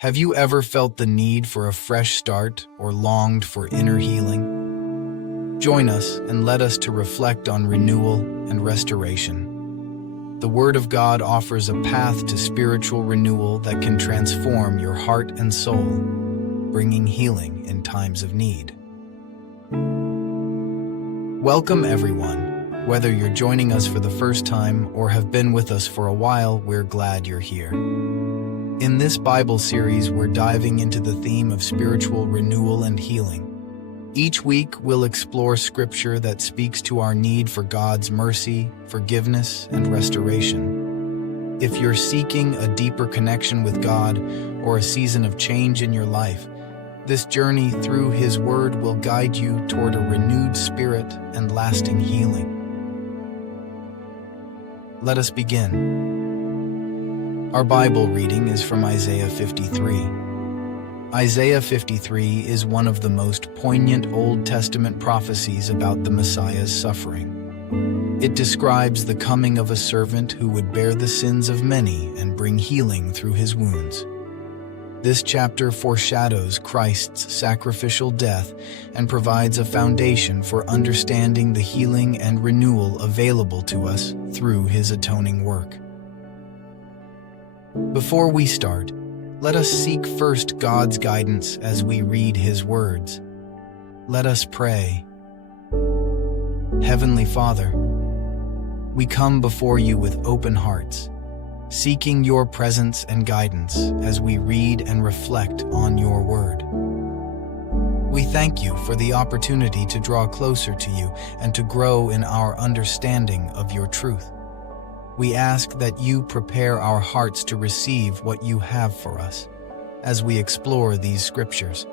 Have you ever felt the need for a fresh start or longed for inner healing? Join us and let us to reflect on renewal and restoration. The Word of God offers a path to spiritual renewal that can transform your heart and soul, bringing healing in times of need. Welcome everyone. Whether you're joining us for the first time or have been with us for a while, we're glad you're here. In this Bible series, we're diving into the theme of spiritual renewal and healing. Each week, we'll explore scripture that speaks to our need for God's mercy, forgiveness, and restoration. If you're seeking a deeper connection with God or a season of change in your life, this journey through His Word will guide you toward a renewed spirit and lasting healing. Let us begin. Our Bible reading is from Isaiah 53. Isaiah 53 is one of the most poignant Old Testament prophecies about the Messiah's suffering. It describes the coming of a servant who would bear the sins of many and bring healing through his wounds. This chapter foreshadows Christ's sacrificial death and provides a foundation for understanding the healing and renewal available to us through His atoning work. Before we start, let us seek first God's guidance as we read His words. Let us pray. Heavenly Father, we come before You with open hearts, seeking Your presence and guidance as we read and reflect on Your Word. We thank You for the opportunity to draw closer to You and to grow in our understanding of Your truth. We ask that You prepare our hearts to receive what You have for us as we explore these scriptures.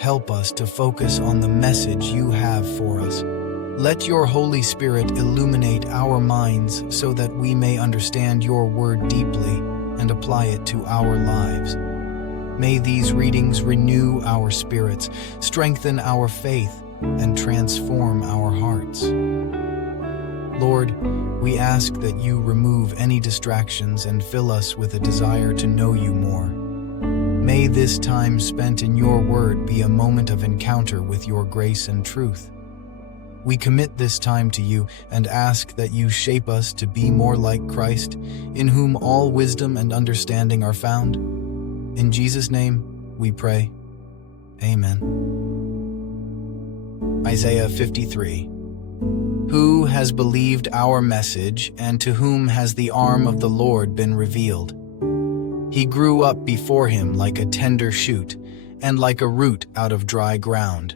Help us to focus on the message You have for us. Let Your Holy Spirit illuminate our minds so that we may understand Your Word deeply and apply it to our lives. May these readings renew our spirits, strengthen our faith, and transform our hearts. Lord, we ask that You remove any distractions and fill us with a desire to know You more. May this time spent in Your Word be a moment of encounter with Your grace and truth. We commit this time to You and ask that You shape us to be more like Christ, in whom all wisdom and understanding are found. In Jesus' name we pray. Amen. Isaiah 53. Who has believed our message, and to whom has the arm of the Lord been revealed? He grew up before Him like a tender shoot, and like a root out of dry ground.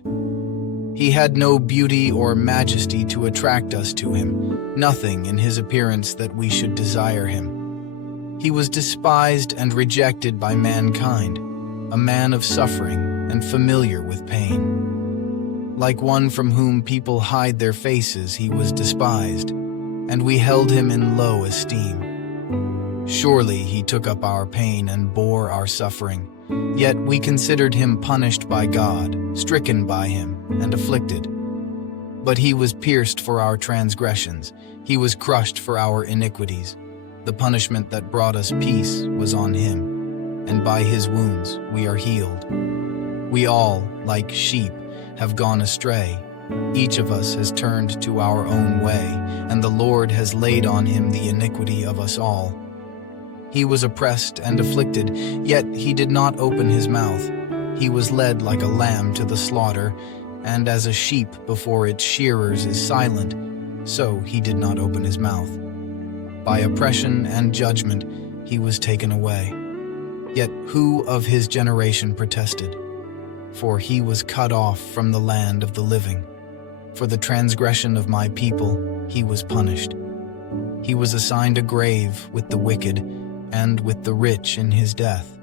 He had no beauty or majesty to attract us to Him, nothing in His appearance that we should desire Him. He was despised and rejected by mankind, a man of suffering and familiar with pain. Like one from whom people hide their faces, He was despised, and we held Him in low esteem. Surely He took up our pain and bore our suffering, yet we considered Him punished by God, stricken by Him, and afflicted. But He was pierced for our transgressions, He was crushed for our iniquities. The punishment that brought us peace was on Him, and by His wounds we are healed. We all, like sheep, have gone astray. Each of us has turned to our own way, and the Lord has laid on Him the iniquity of us all. He was oppressed and afflicted, yet He did not open His mouth. He was led like a lamb to the slaughter, and as a sheep before its shearers is silent, so He did not open His mouth. By oppression and judgment He was taken away. Yet who of His generation protested? For He was cut off from the land of the living. For the transgression of My people He was punished. He was assigned a grave with the wicked and with the rich in His death,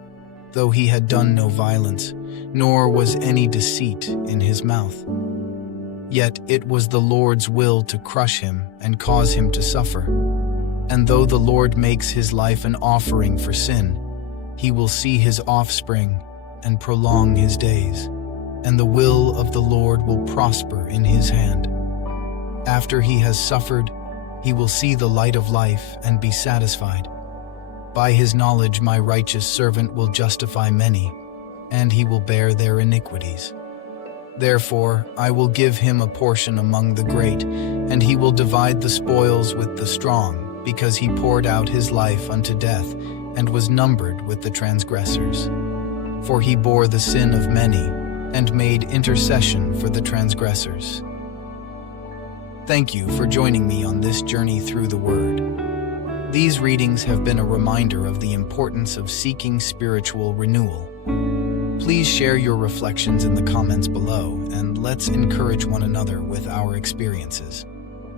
though He had done no violence, nor was any deceit in His mouth. Yet it was the Lord's will to crush Him and cause Him to suffer. And though the Lord makes His life an offering for sin, He will see His offspring and prolong His days, and the will of the Lord will prosper in His hand. After He has suffered, He will see the light of life and be satisfied. By his knowledge my righteous servant will justify many, and he will bear their iniquities. Therefore I will give him a portion among the great, and he will divide the spoils with the strong, because he poured out his life unto death, and was numbered with the transgressors. For he bore the sin of many, and made intercession for the transgressors. Thank you for joining me on this journey through the Word. These readings have been a reminder of the importance of seeking spiritual renewal. Please share your reflections in the comments below, and let's encourage one another with our experiences.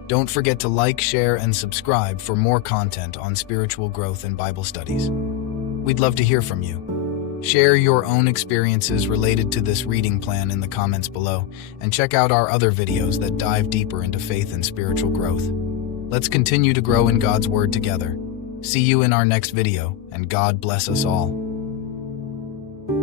Don't forget to like, share, and subscribe for more content on spiritual growth and Bible studies. We'd love to hear from you. Share your own experiences related to this reading plan in the comments below, and check out our other videos that dive deeper into faith and spiritual growth. Let's continue to grow in God's Word together. See you in our next video, and God bless us all.